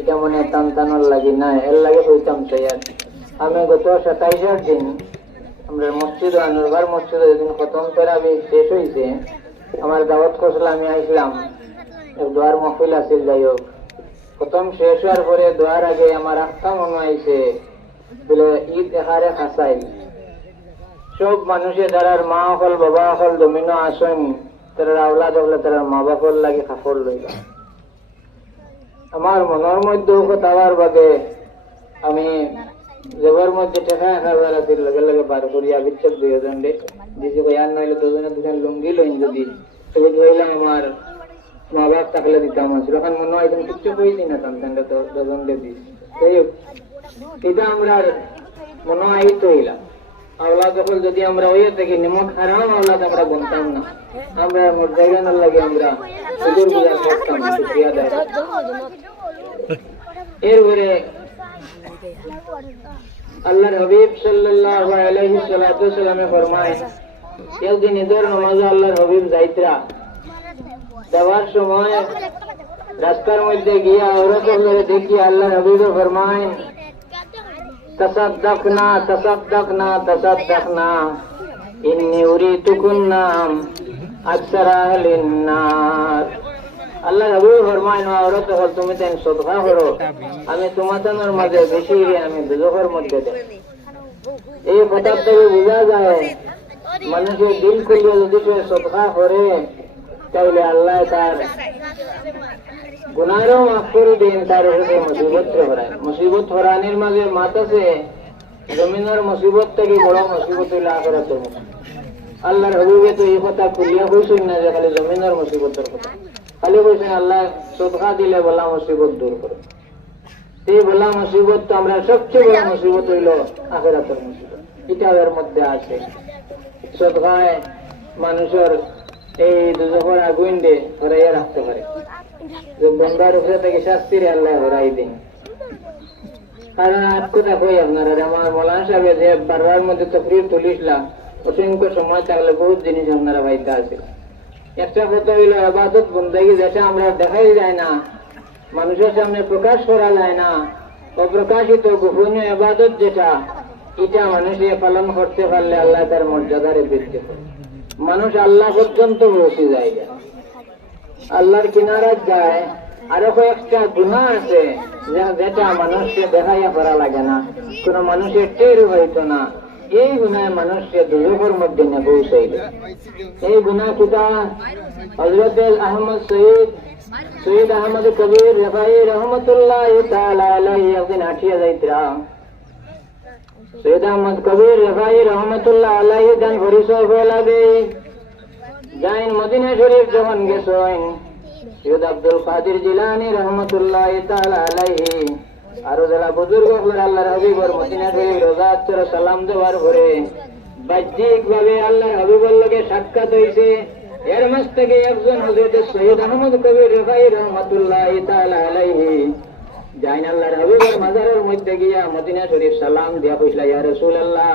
এটা মনে টান টানার লাগি, না, এর লাগে হইতাম তৈয়ার আমি গত সাতাইশের দিন আমরা মসজিদ আনুরবার মসজিদ যেদিন প্রথম তেরাবি শেষ হয়েছে আমার দাওয়াত করছিল, আমি আইসলাম দোয়ার মহফিল আছিল, যাই হোক। প্রথম শেষ হওয়ার পরে দোয়ার আগে আমার আস্থা মনে হয়েছে বলে, ঈদ এহারে খাসাইল সব মানুষে তারার মা হল, বাবা হল জমিন আসন তারা আওলাদ হলে তারা মা বাপর লাগে কাপড় লইবা। আমার মনের মধ্যে তাওয়ার বাদে আমি জবের মধ্যে টেকা খাবার আছে লগে লগে বার করিয়া বিচ্ছেদ দুজন দে দিছে কই, আর নইলে দুজনে দুজন লুঙ্গি লইন যদি। তবে ধরলাম আমার মা বাপ থাকলে দিতাম আছে তখন মনে হয় কিচ্ছু কইছি না সন্তানটা তো, দুজন দে দিস। যাই হোক এটা আমরা মনে হয় তো হইলাম। আওলাদ যখন যদি আমরা ওই থেকে নিমক হারাম আওলাদ আমরা বলতাম না। আমরা জায়গানোর লাগে আমরা সুদূর বুঝার করতাম শুক্রিয়া দেয় এরপরে আল্লাহর হাবিব সাল্লাল্লাহু আলাইহি সাল্লাতু সাল্লামে ফরমায়, একদিন ঈদের নামাজে আল্লাহর হাবিব যাইতরা, যাওয়ার সময় রাস্তার মধ্যে গিয়া করে দেখি আল্লাহর হাবিবে ফরমায় تصدقنا تصدقنا تصدقنا إني أريدكنا أكثر أهل النار আল্লাহ রবি ফরমায় না ওরত হল তুমি তেন সদকা করো আমি তোমাদের মাঝে বেশি রে আমি দুজকের মধ্যে দেব এই কথার থেকে বোঝা যায় মানুষের দিল খুলিয়ে যদি সে সদকা করে তাহলে আল্লাহ তার গুনারও মাফ করে দিন, তার উপরে মুসিবত হরায় মুসিবত হরানির মাঝে জমিনের মুসিবত থেকে বড় মুসিবত হইলে আল্লাহর হবিবে তো এই কথা খুলিয়া কইছেন না যে খালি জমিনের মুসিবতের কথা খালি কইছেন, আল্লাহ সদকা দিলে বলা মুসিবত দূর করে। এই বলা মুসিবত তো আমরা সবচেয়ে বড় মুসিবত হইল আখেরাতের মুসিবত। এটা মধ্যে আছে। সদকায় মানুষের এই দুজকের আগুন দিয়ে হরাইয়া রাখতে পারে। কই আপনারা? আমার সাহেব যে বারবার মধ্যে তুলিসলাম অসংখ্য সময় থাকলে বহুত জিনিস আপনারা আছে একটা কথা হইল, আবাদত বন্দাগি আমরা দেখাই যায় না। মানুষের সামনে প্রকাশ করা যায় না। অপ্রকাশিত গোপনীয় আবাদত যেটা, এটা মানুষে পালন করতে পারলে আল্লাহ তার মর্যাদারে বৃদ্ধি মানুষ আল্লাহ পর্যন্ত পৌঁছে যায়। আল্লাহর কিনারাত যায়, আরও কয়েকটা গুণা আছে, যা- যেটা মানুষকে দেখাইয়া করা লাগে না। কোন মানুষের টের হইতো না। এই গুণায় মানুষকে দুজকের মধ্যে না পৌঁছাইলে এই গুণা কিতা হজরত আহমদ সঈদ সঈদ আহমদ কবির রেফাই রহমতুল্লাহ একদিন হাঁটিয়া যাইতরা। সৈয়দ আহমদ কবির রেফাই রহমতুল্লাহ আলাইহি দান পরিচয় ফেলা দেই যাইন মদিনা শরীফ যখন গেছেন, সৈয়দ আব্দুল কাদির জিলানি রহমতুল্লাহ তাআলা আলাইহি, আরও যারা বুজুর্গ হলেন, আল্লাহর হাবিবর মদিনা শরীফ রোজা আত্মর সালাম দেওয়ার পরে বাহ্যিক ভাবে আল্লাহর হাবিবর লগে সাক্ষাৎ হয়েছে এর মাঝ থেকে একজন হজরত সৈয়দ আহমদ কবির রেফাই রহমতুল্লাহ তাআলা আলাইহি, যাইন আল্লাহর হাবিবর মাজারের মধ্যে গিয়া মদিনা শরীফ সালাম দিয়া কইলা, ইয়া রাসূলুল্লাহ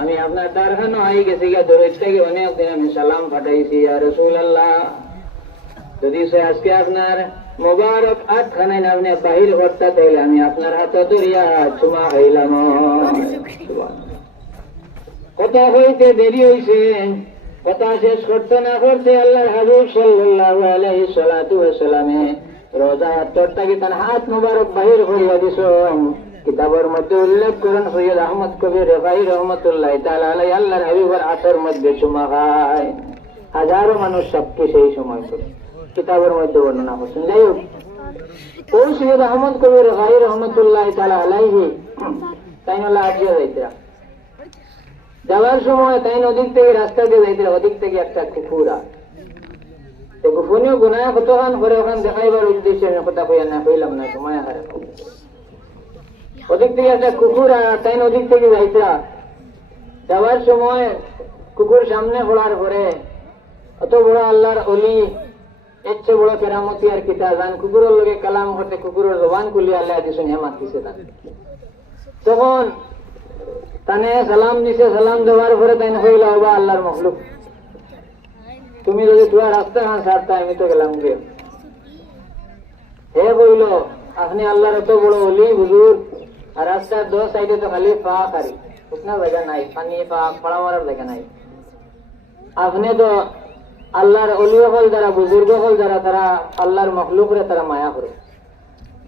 আমি আপনার দারখানো আই গেছি গিয়া দূরের থেকে অনেক দিন আমি সালাম পাঠাইছি, ইয়া রাসূলুল্লাহ। যদি সে আজকে আপনার মোবারক হাত খানাইন আপনি বাহির করতে তাইলে আমি আপনার হাত ধরিয়া চুমা হইলাম কথা হইতে দেরি হইছে, কথা শেষ করতে না করতে আল্লাহর হাবিব সাল্লাল্লাহু আলাইহি সাল্লাতু ওয়াসালামে রোজা হাতটাকে তার হাত মোবারক বাহির করিয়া দিছ। কিতাবের মধ্যে উল্লেখ করেন সৈয়দ আহমদ কবির রেফাই রহমতুল্লাহ তাআলা আলাই আল্লাহর হাবিবের হাতের মধ্যে চুমা খায় হাজারো মানুষ সাক্ষী সেই সময় করে কিতাবের মধ্যে বর্ণনা করছেন যাই হোক ওই সৈয়দ আহমদ কবির রেফাই রহমতুল্লাহ তাআলা আলাইহি তাই হলো আজিয়া যাইতরা যাওয়ার সময় তাই নদীর থেকে রাস্তা দিয়ে যাইতে ওদিক থেকে একটা কুকুর গোপনীয় গুণায় কতক্ষণ করে ওখান দেখাইবার উদ্দেশ্যে কথা কইয়া না কইলাম না, সময় হারে ওদিক থেকে একটা কুকুর আর তাই নদীর থেকে যাইতরা যাওয়ার সময় কুকুর সামনে পড়ার পরে অত বড় আল্লাহর অলি এর বড় কেরামতি আর কিতা জান? কুকুরের লগে কালাম করতে কুকুরের জবান কুলি আল্লাহ দিছেন হেমাত দিছে তান। তখন তানে সালাম দিছে, সালাম দেওয়ার পরে তাই হইল বা আল্লাহর মখলুক, তুমি যদি তোমার রাস্তা খান সারতা আমি তো গেলাম গে। হে বইল আপনি আল্লাহর এত বড় অলি হুজুর আর রাস্তার দো সাইডে তো খালি পা খারি উঠনা জায়গা নাই, পানি, পা পড়া মারার জায়গা নাই। আপনি তো আল্লাহর অলি হল যারা, বুজুর্গ হল যারা, তারা আল্লাহর মখলুকরে তারা মায়া করে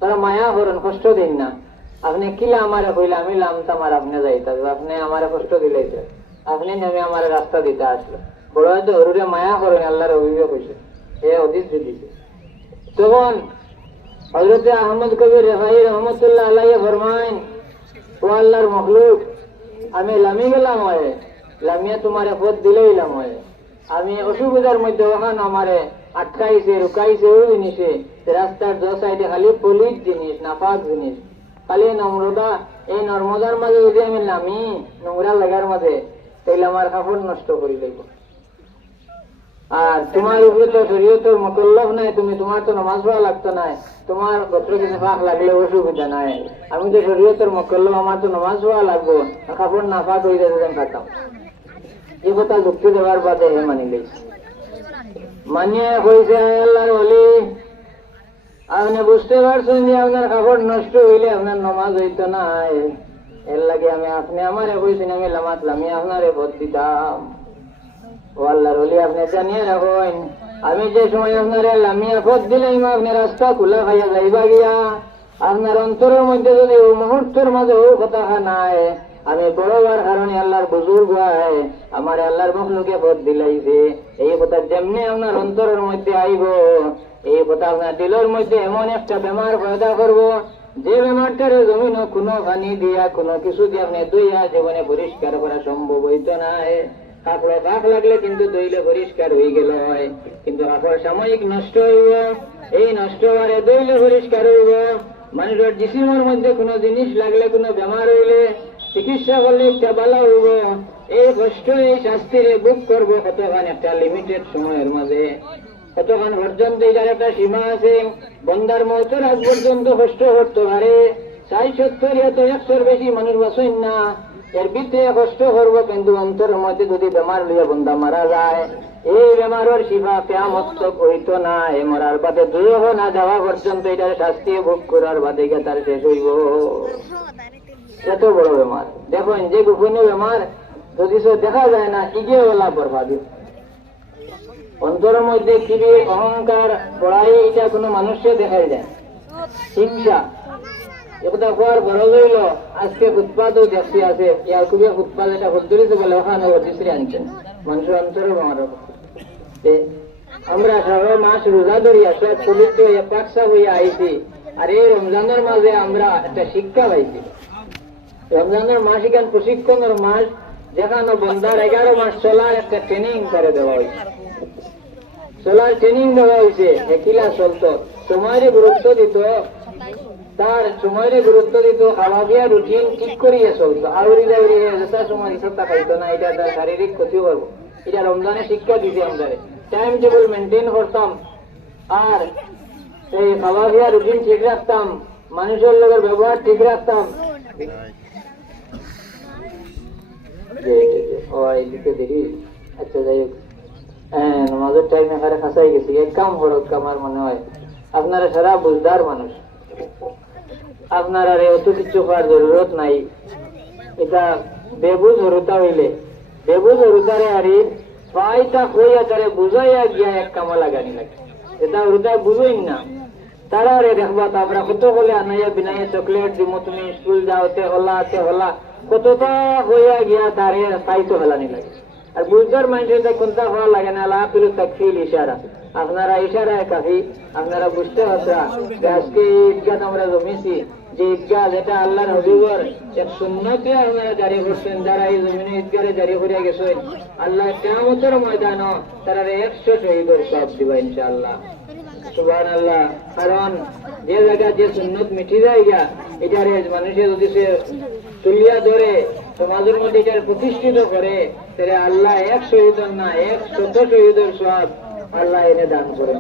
তারা মায়া করেন, কষ্ট দিন না। আপনি কিলা আমারে কইলে, আমি লাম তামার আপনি যাইতে আপনি আমারে কষ্ট দিলাইছে আপনি নেমে আমার রাস্তা দিতে আসলো। বড় হয়তো হরুরে মায়া করেন, আল্লাহর অভিযোগ হয়েছে এ অদিত দিছে তখন হজরত আহমদ কবির রেফাই রহমতুল্লাহ আল্লাহ ফরমাইন ও আল্লাহর মখলুক, আমি লামি গেলাম হয়, লামিয়া তোমারে পথ দিলাইলাম হয়। আমি অসুবিধার মধ্যে ওখান আমারে আটকাইছে, রুকাইছে ওই জিনিসে, রাস্তার দো সাইডে খালি পলিশ জিনিস, নাপাক জিনিস। খালি নম্রতা, এই নর্মদার মাঝে যদি আমি নামি নোংরা লাগার মাঝে, তাইলে আমার কাপড় নষ্ট করে দেব। আর তোমার উপরে তো শরীয়তের মকল্লফ নাই তুমি তোমার তো নামাজ পড়া লাগতো না তোমার গোত্র কিছু ফাঁক লাগলে অসুবিধা নাই। আমি তো শরীয়তের মকল্লফ আমার তো নামাজ পড়া লাগবো। কাপড় না ফাঁক হয়ে যেতে থাকতাম এই কথা যুক্তি দেওয়ার বাদে হে মানি লইছে মানিয়ে কইছে আল্লাহর বলি আপনি বুঝতে পারছেন যে আপনার কাপড় নষ্ট হইলে আপনার নমাজ হইতো না এর লাগে আমি আপনি আমারে কইছেন আমি লামাত লামি আপনারে ভোট দিতাম আমি যে সময় আপনারে লামিয়া ভোট দিলাম আপনি রাস্তা খোলা খাইয়া যাইবা গিয়া। আপনার অন্তরের মধ্যে যদি মুহূর্তের মাঝে ও কথা নাই, আমি বড়বার কারণে আল্লাহর বুজুর্গ হয় আমার আল্লাহর মখলুকে ভোট দিলাইছে। এই কথা যেমনি আপনার অন্তরের মধ্যে আইব, এই কথা আপনার দিলের মধ্যে এমন একটা বেমার পয়দা করব, যে বেমারটারে জমিন কোনো পানি দিয়া কোনো কিছু দিয়ে আপনি দইয়া জীবনে পরিষ্কার করা সম্ভব হইতো না কাপড় কাক লাগলে কিন্তু দইলে পরিষ্কার হয়ে গেল হয়। কিন্তু কাপড় সাময়িক নষ্ট হইব, এই নষ্ট হওয়ারে দইলে পরিষ্কার হইব। মানুষের জিসিমের মধ্যে কোনো জিনিস লাগলে, কোনো বেমার হইলে চিকিৎসা করলে একটা ভালো হইব। এই কষ্ট, এই শাস্তিরে বুক করব কতক্ষণ একটা লিমিটেড সময়ের মাঝে। কতক্ষণ পর্যন্ত এটার একটা সীমা আছে? বন্দার মতের আগ পর্যন্ত কষ্ট করতে পারে। চাই সত্তর এত একশোর বেশি মানুষ বাসেন না। এর ভিতরে কষ্ট করব কিন্তু অন্তরের মধ্যে যদি বেমার লইয়া বন্দা মারা যায়, এই বেমারের শিফা কেমত হইতো না এ মরার বাদে দুয়হ না যাওয়া পর্যন্ত এটার শাস্তি ভোগ করার বাদে গিয়ে তার শেষ হইব। এত বড় বেমার। দেখুন যে গোপনীয় বেমার, যদি সে দেখা যায় না ইগে ওলা বরবাদি অন্তরের মধ্যে কিবি অহংকার, পড়াই এটা কোনো মানুষে দেখাই যায় হিংসা। হওয়ার বড় আজকে আছে। উৎপাদ এটা বলে। ওখানে অতিশ্রী মানুষের অন্তরে আমরা মাস রোজা পবিত্র আইছি আর এই রমজানের মাঝে আমরা একটা শিক্ষা পাইছি। রমজানের মাস এখান প্রশিক্ষণের মাস যেখানে বন্ধার এগারো মাস চলার একটা ট্রেনিং করে দেওয়া হয়েছে চলার ট্রেনিং দেওয়া হয়েছে একিলা চলতো। সময়ের গুরুত্ব দিত। তার সময়ের গুরুত্ব দিত খাওয়া রুটিন ঠিক করিয়ে চলতো আউরি দাউরি যেটা সময় সেটা খাইতো না এটা তার শারীরিক ক্ষতি করব এটা রমজানে শিক্ষা দিছে আমরা টাইম টেবিল মেনটেন করতাম আর এই খাওয়া রুটিন ঠিক রাখতাম মানুষের লোকের ব্যবহার ঠিক রাখতাম আপনারা সারা বুঝদার মানুষ। আপনার আর অত কিছু করার জরুরত নাই। এটা বেবুজ হরুতা হইলে। বেবুজ হরুতারে আরে পাইটা কইয়া তারে বুঝাইয়া গিয়া এক কামা লাগানি লাগে। এটা হরুতায় বুঝইন না। তারা রে দেখবা তারপরে কত বলে আনাইয়া বিনাইয়া চকলেট দিমু, তুমি স্কুল যাওতে হলা, তে হলা। কতটা হইয়া গিয়া তারে সাইতো হলানি লাগে। আর বুঝদার মানুষের কোনটা হওয়া লাগে না, আল্লাহ পিলু তাকফিল ইশারা। আপনারা ইশারায় কাফি, আপনারা বুঝতে পারছা যে আজকে ঈদগাহ আমরা জমিছি। যে ঈদগাহ যেটা আল্লাহ হবিবর এক সুন্নতে আপনারা জারি করছেন, যারা এই জমিনে ঈদগাহে জারি করে গেছেন, আল্লাহ কেমতের ময়দান তারা একশো শহীদের সব দিবা ইনশাআল্লাহ। সুবান আল্লাহ কারণ যে জায়গা যে সুন্নত মিঠি যায় গা এটারে মানুষের যদি সে তুলিয়া ধরে, সমাজের মধ্যে এটার প্রতিষ্ঠিত করে, তাহলে আল্লাহ এক শহীদের না, এক শত শহীদের সব আল্লাহ এনে দান করে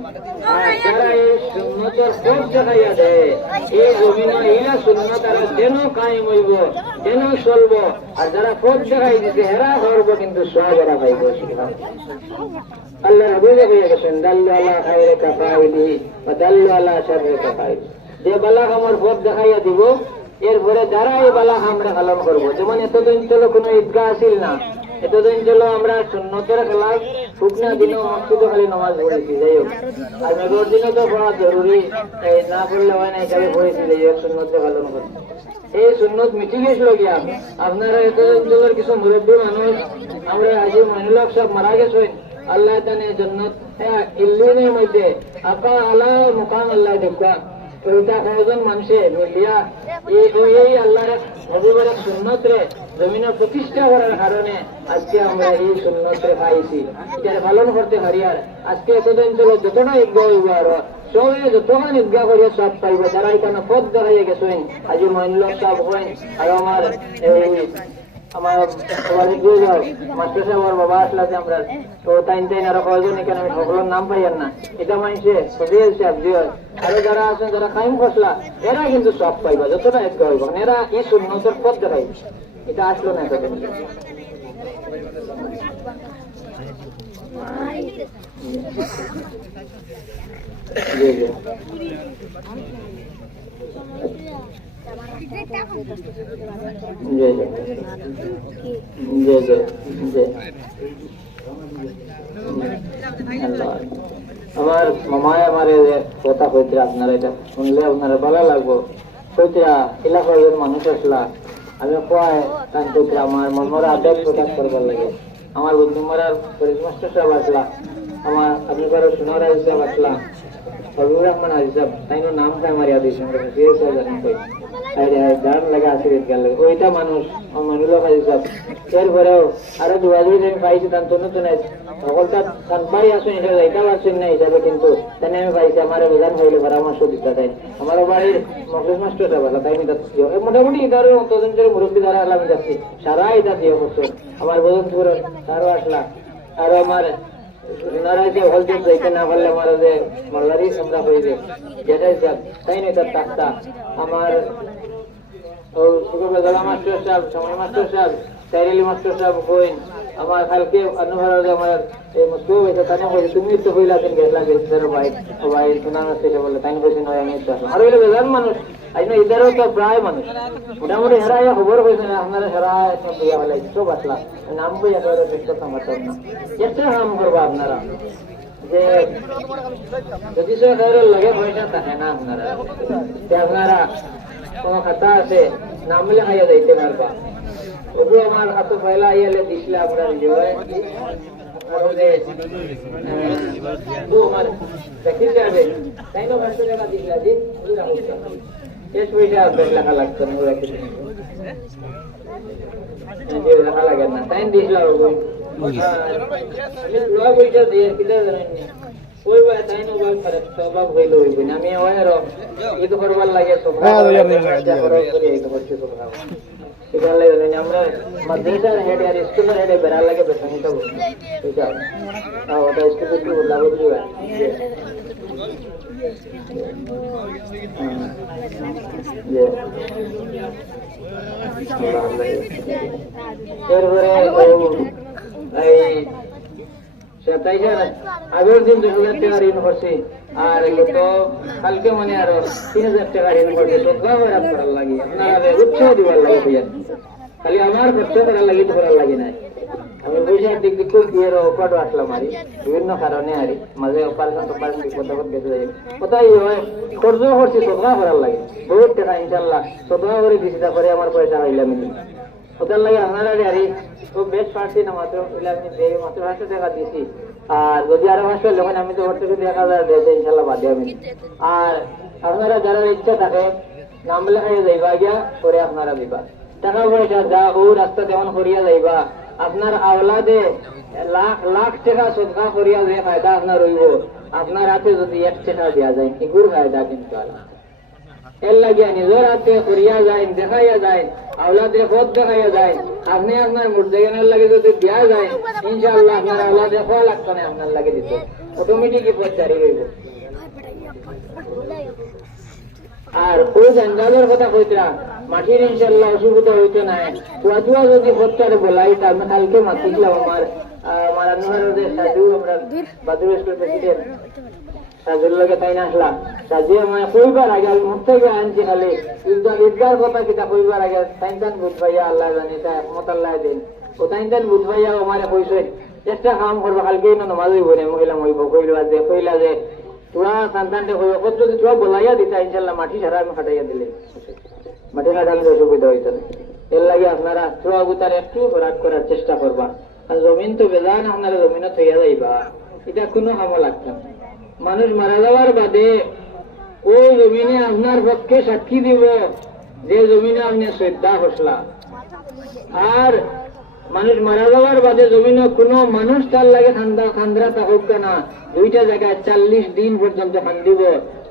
আর যারা এই সুন্নতের পথ দেখাইয়া দেয় এই জমিন ইলা শূন্য তারা যেন কায়েম হইব, যেন চলব। আর যারা পথ দেখাই দিছে, হেরা করব কিন্তু সব এরা পাইব আল্লাহ নবীকে হইয়া গেছেন, দাল্লু আল্লাহ খাইরে কাফাইলি বা দাল্লু আল্লাহ শারে কাফাইলি যে বালা আমার পথ দেখাইয়া দিব, এরপরে যারা এই বালা আমরা পালন করব, যেমন এতদিন চলো কোনো ঈদগাহ আসিল না। এতদিন চলো আমরা সুন্নতের খেলা শুকনা দিনও মসজিদে খালি নমাজ পড়েছি, যাই হোক। আর মেঘর দিনও তো পড়া জরুরি এই না পড়লে হয় না হিসাবে পড়েছি, যাই হোক সুন্নতে পালন করতে এই সুন্নত মিটি গেছিল গিয়া আপনারা এতদিন চলো কিছু মুরব্বী মানুষ, আমরা আজি মহিলা সব মারা গেছেন আল্লাহ জানে জন্নত। হ্যাঁ ইল্লিনের মধ্যে আপা আল্লাহ মুকাম আল্লাহ দেখা ওইটা কয়জন মানুষে মিলিয়া এই আল্লাহর হবিবের সুন্নত জমিনে প্রতিষ্ঠা করার কারণে আজকে আমরা এই সুন্নত পাইছি। এটা পালন করতে পারি আর আজকে এতদিন চলো যতটা ইজ্ঞা হইব আরও সবাই যতক্ষণ ইজ্ঞা করিয়া সব পাইব যারা এখানে পথ দেখাইয়া গেছেন আজি মহিলা সব হইন আর আমার এই আমার সবার আমার বাবা আসলে আমরা তো তাইন তাইন আরও কয়জন এখানে? আমি সকলের নাম পাইয়ার না। এটা মানছে আরও যারা আছেন, যারা খাইম খসলা এরা কিন্তু সব পাইবা। যতটা এক হইব এই শূন্যতের পথ দেখাই এটা আসলো না এতদিন। আমার মামায় আমার কথা কইতে আপনারা এটা শুনলে আপনারা ভালো লাগবো। কইতে এলাকার মানুষ আসলা, আমি কয় আমার মনের আবেগ প্রকাশ করবার লাগে। আমার বন্ধু মারার মাস্টার সাহেব আসলা, আমার আপনি কারও সোনারা হিসাব আসলা ফজলুর রহমান হিসাব তাই নাম খায় মারিয়া দিয়েছেন জানেন কই। দাম লাগে আশীর্বাদ ওইটা পাইছি, তার তো নতুন সকলটা তার কিন্তু তাই আমি পাইছি, আমার বেজান হইলে তাই আমার দিও। মোটামুটি ইদারও অন্তদিন ধরে মুরব্বী দ্বারা আমি যাচ্ছি। সারা এটা দিয়ে বছর। আমার বোধন পুরো তারও আসলা। আর আমার ওনারা যে হল যাইতে না পারলে আমার যে মাল্লারি আমরা হয়ে যে যেটা হিসাব তাই নয় তার টাকটা আমার ও সুগবেদলা মাস্টার সাহেব সময় মাস্টার সাহেব সাইরেলি মাস্টার সাহেব কইন আমার কালকে অনুভব আমার এই মুসলিম হয়েছে তাই বলে তুমি তো হইলা দিন গেলা গেছিল ভাই ও ভাই শোনা না সেটা বলে তাই বলছি নয় আমি তো আর হইলে বেজান মানুষ আজ না ইদারও তো প্রায় মানুষ মোটামুটি হেরা ইয়া খবর হয়েছে না আপনারা হেরা সব দিয়া বলে সব আসলা নাম বই একেবারে দেখতে সমাচার না এসে নাম করবা আপনারা যে যদি সরকারের লগে পয়সা থাকে কোনো খাতা আছে নাম লেখাইয়া যাইতে পারবা ওগুলো আমার হাতে পয়লা আইয়ালে দিছিলে আপনার জয় লাগে না তাই দিছিল লোয়া পয়সা দিয়ে কিটা জানেন ওই ভাই তাই না ভাই ফারাক সবাব হইল হইবে না আমি ওয়ার ঈদ করবার লাগে সব ঈদ করতে সব এটা লাগে জানেন আমরা মাদ্রাসার হেড আর স্কুলের হেডে বেড়া লাগে বেতন তো এটা আ ওটা স্কুল কি বদলাবো কি হয় এরপরে এই সাতাইশে আগের দিন দুই হাজার টাকা ঋণ করছি, আর গত কালকে মানে আরও তিন হাজার টাকা ঋণ করছি। করে করার লাগে আপনারা উৎসাহ দিবার লাগে ভাইয়া খালি আমার খরচ করার লাগে তো করার লাগে নাই। আমি পয়সার দিক দিক খুব বিয়ের অপাট আসলাম আরি বিভিন্ন কারণে আরি মাঝে অপারেশন টপারেশন বিপদ আপদ গেছে। যাই কোথায় হয়? খরচ করছি সদগা করার লাগে। বহুত টাকা ইনশাল্লাহ সদগা করে দিছি তারপরে আমার পয়সা হইলাম ওটার লাগে আপনারা আরে তো বেশ পারছি না মাত্র আমি মাত্র পাঁচশো টাকা দিছি। আর যদি আরও যখন আমি তো ওর হাজার দিয়েছি ইনশাল্লাহ বাদে আমি। আর আপনারা যারা ইচ্ছা থাকে, নাম লেখাই যাইবা গিয়া করে আপনারা দিবা। টাকা পয়সা যা ও রাস্তা যেমন করিয়া যাইবা। আপনার আওলাদে লাখ লাখ টাকা সদকা করিয়া যে ফায়দা আপনার রইব আপনার হাতে যদি এক টাকা দেওয়া যায় এগুর ফায়দা কিন্তু আল্লাহ এর লাগিয়া নিজের হাতে করিয়া যায়, দেখাইয়া যায় আওলাদের দেখাইয়া যায়। আপনি আপনার লাগে যদি দেওয়া যায় আপনার লাগতো না, আপনার লাগে দিত। অটোমেটিক পথ জারি হইব আর ওই জঞ্জালের কথা কইতরা মাটির ইনশাল্লাহ অসুবিধা হইতো না কুয়াতুয়া যদি পথটারে বলাই তা কালকে মাতিছিলাম আমার। আনোয়ারের যে সাজু আমরা স্কুল প্রেসিডেন্ট সাজুর লগে তাই না আসলাম। সাজু মানে কইবার আগে আমি মুখ থেকে আনছি খালি। ঈদগাহ ঈদগার কথা কিতা কইবার আগে তাই তান বুধ ভাইয়া আল্লাহ জানি তা একমত আল্লাহ দিন। ও তাই তান বুধ আমার কইছে চেষ্টা কাম করব কালকে না নমাজ হইব রে মহিলা মহিব কইলা যে কইলা যে তোরা সন্তানটা কইব কত যদি তোরা বলাইয়া দিতা ইনশাল্লাহ মাটি সারা আমি ফাটাইয়া দিলে। মাটি কাটালে অসুবিধা হইত না। এর লাগে আপনারা তোরা গুতার একটু রাগ করার চেষ্টা করবা। জমিন তো বেজান আপনারা জমিনে থইয়া যাইবা। এটা কোনো কামো লাগতো না। মানুষ মারা যাওয়ার বাদে ওই জমিনে আপনার পক্ষে সাক্ষী দিব, যে জমিনে আপনি শ্রদ্ধা হসলা আর মানুষ মারা যাওয়ার বাদে জমিনে কোনো মানুষ তার লাগে খান্দা খান্দ্রা থাকুক না দুইটা জায়গায় চাল্লিশ দিন পর্যন্ত খান্দিব।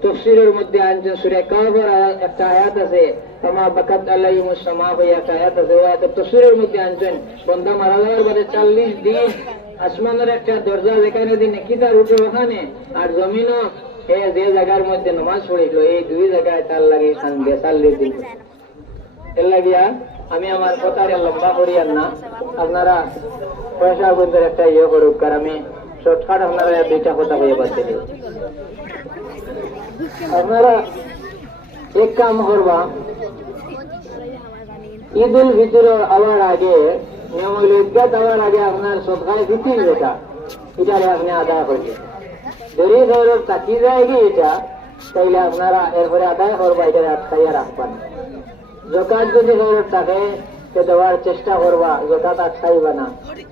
তফসিরের মধ্যে আনছেন সুরে কাবর একটা আয়াত আছে আয়াত আছে। মধ্যে দিন একটা উঠে আর যে মধ্যে এই দুই আমি আমার কথা লম্বা করি আর না। আপনারা পয়সা একটা ইয়ে করুক আর আমি শর্টকাট আপনারা দুইটা কথা হয়ে পাচ্ছি আপনারা এক কাম করবা। ঈদ উল ফিতর আওয়ার আগে, নিয়ম হইল ঈদগাহ আগে আপনার সদকায় ফিতির যেটা এটারে আপনি আদায় করবেন। যদি ধরো কাটি যায় এটা? তাইলে আপনারা এরপরে আদায় করবা, এটা আটকাইয়া রাখবেন। জকাত যদি ধরো থাকে, তো দেওয়ার চেষ্টা করবা জকাত আটকাইবা না।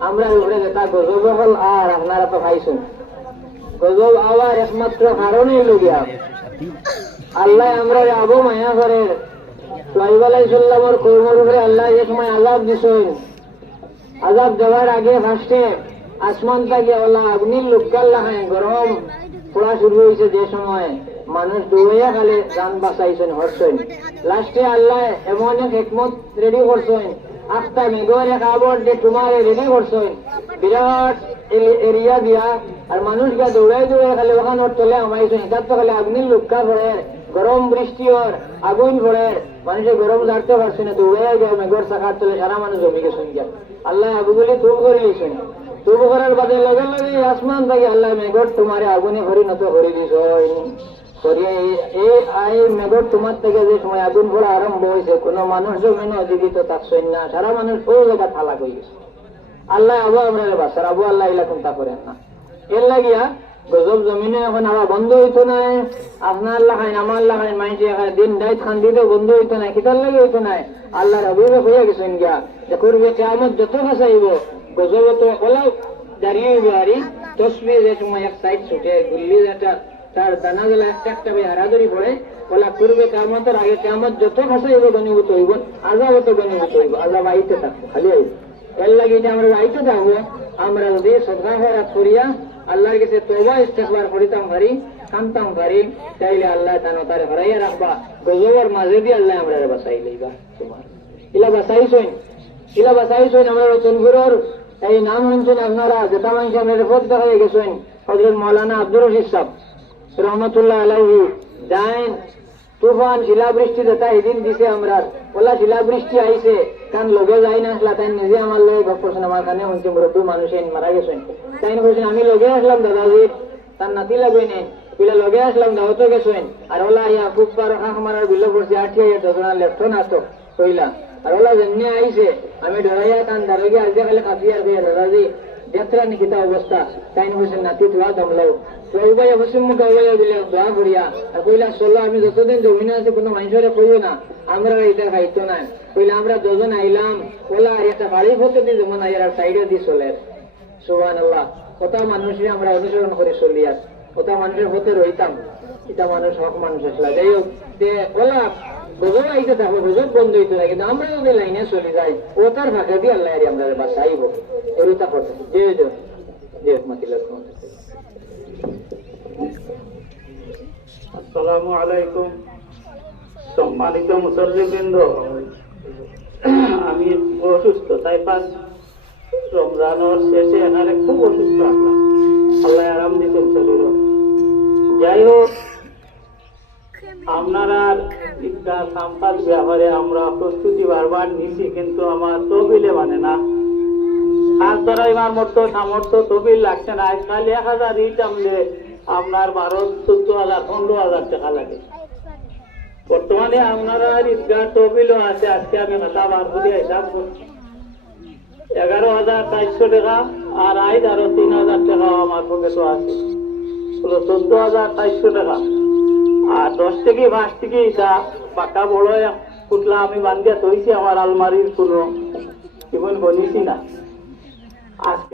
আমরা উপরে যেটা গজব হল আর, আপনারা তো খাইছেন। গজব আবার একমাত্র কারণে লগিয়া আল্লাহ আমরা আবু মায়া করে সাহিব আলাইসাল্লামর কর্মর উপরে আল্লাহ যে সময় আজাব দিছেন আজাব দেওয়ার আগে ফার্স্টে আসমান থেকে ওলা আগ্নির লোকাল লাগায়, গরম পড়া শুরু হয়েছে যে সময়। মানুষ দৌড়াইয়া খালে যান বাঁচাইছেন, হরছেন। লাস্টে আল্লাহ এমন এক হেকমত রেডি করছেন। আখটা মেঘর আবর যে তোমার রেডি করছেন বিরাট এরিয়া দিয়া আর মানুষ গা দৌড়াই দৌড়াই খালি ওখানে তলে আমাইছেন এটার তো খালি আগ্নির লুক্কা পড়ে, গরম বৃষ্টি ওর, আগুন পড়ে। মানুষের গরম জানতে পারছে না দৌড়াই যায় মেঘর চাকার তলে সারা মানুষ জমি গিয়া। আল্লাহ আবুগুলি তুম করে লিছেন তুম করার বাদে লগে লগে আসমান থেকে আল্লাহ মেঘর তোমারে আগুনে ভরি নত করে দিছ। এই আই মেঘর তোমার যে সময় আগুন পড়া আরম্ভ হয়েছে কোনো মানুষ জমিনে অজীবিত থাকছেন না সারা মানুষ ওই জায়গা থালা হয়ে গেছে আল্লাহ আবু আমরা বাসার আল্লাহ নাই আপনার লাগাইন আমার লাগাইন মাইনছে এখানে দিন রাত খান দিতে বন্ধ হইতো নাই কিতার লাগে হইতো নাই। আল্লাহর অভিযোগ হয়ে গেছেন যে করবে দাঁড়িয়ে হইব আরি তসবি যে সময় এক সাইড ছুটে গুল্লি যেটা তার দানা গেলা একটা একটা ভাই হারাধরি পড়ে ওলা করবে কামতের আগে কামত যত ভাষা ফাঁসাইব গণীভূত হইব আজাব তো গণীভূত হইব, আজাব আইতে থাকব, খালি আইব। এর লাগে এটা আমরা আইতে থাকব, আমরা যদি করা করিয়া আল্লাহর কাছে তোবা ইস্তেকবার করিতাম পারি কামতাম পারি, তাইলে আল্লাহ তানো তারে হরাইয়া রাখবা, গজবর মাঝে দিয়ে আল্লাহ আমরা বাসাই লইবা। তোমার ইলা বাসাইছইন ইলা বাসাইছইন আমরা রতনপুরের এই নাম শুনছেন আপনারা যেটা মানুষ আমরা রেফত দেখা গেছেন হজরত মৌলানা আব্দুর রশিদ সাহ রহমতুল্লাহ আলাইহি যাইন তুফান, শিলাবৃষ্টি যেটা এদিন দিছে আমরা, ওলা শিলাবৃষ্টি আইছে কারণ লগে যাই না আসলা তাই নিজে আমার লগে গপ করছেন আমার কানে শুনছি মুরব্বী মানুষ মারা গেছেন তাই বলছেন আমি লগে আসলাম দাদাজি তার নাতি লাগবে নে বিলে, লগে আসলাম দাওতো গেছেন আর ওলা ইয়া খুব পার হাঁক মারার বিলে পড়ছে আঠিয়া ইয়া দোকান লেফট না তো কইলা আর ওলা জেনে আইছে আমি ডরাইয়া কান দারোগে আজকে খালি কাফি আর কইয়া দাদাজি। যাত্রা নিকিতা অবস্থা তাই বলছেন নাতি তোরা দমলাও উবাই অবশ্যই মুখ উবাই দোয়া করিয়া। আর কইলা, চলো, আমি যতদিন জমিনে আছে, কোনো মানুষের কইও না। আমরা এটা খাইতো না কইলা, আমরা দুজন আইলাম। ওলা আর, একটা বাড়ি হতে দিয়ে যেমন আর সাইডে দিয়ে চলে। সুবান আল্লাহ কত মানুষই আমরা অনুসরণ করে চলি আর কত মানুষের হতে রইতাম। এটা মানুষ, হক মানুষ আসলা। যাই হোক যে ওলা গজব আইতে থাকব গজব বন্ধ হইতে থাকে। কিন্তু আমরা যদি লাইনে চলে যাই ও তার ফাঁকে দিয়ে আল্লাহ আমরা বাসাইব এরুতা করতে যে যে যে মাতিলা আসসালামু আলাইকুম। সম্মানিত মুসল্লিবৃন্দ, আমি অসুস্থ, তাই পাঁচ রমজানের শেষে এখানে খুব অসুস্থ আমরা আল্লাহ আরাম দিতেন শরীর যাই হোক, আপনারা ইফতার সাম্পাদ ব্যাপারে আমরা প্রস্তুতি বারবার নিছি, কিন্তু আমার তবিলে মানে না। কাজ ধরাইবার মতো সামর্থ্য তবিল লাগছে না। খালি এক হাজার ইট আমলে আপনার বারো, চোদ্দ হাজার, পনেরো হাজার টাকা লাগে। বর্তমানে আপনারা ঈদগাহ তহবিলও আছে। আজকে আমি খাতা বার করে হিসাব করছি এগারো হাজার চারশো টাকা আর আইজ আরও তিন হাজার টাকা আমার পকেটও আছে। চোদ্দ হাজার চারশো টাকা। আর দশ থেকে পাঁচ থেকে এটা পাকা বড় পুতলা আমি বান্ধিয়া থইছি, আমার আলমারির কোনো। কেমন বনিছি না। আজকে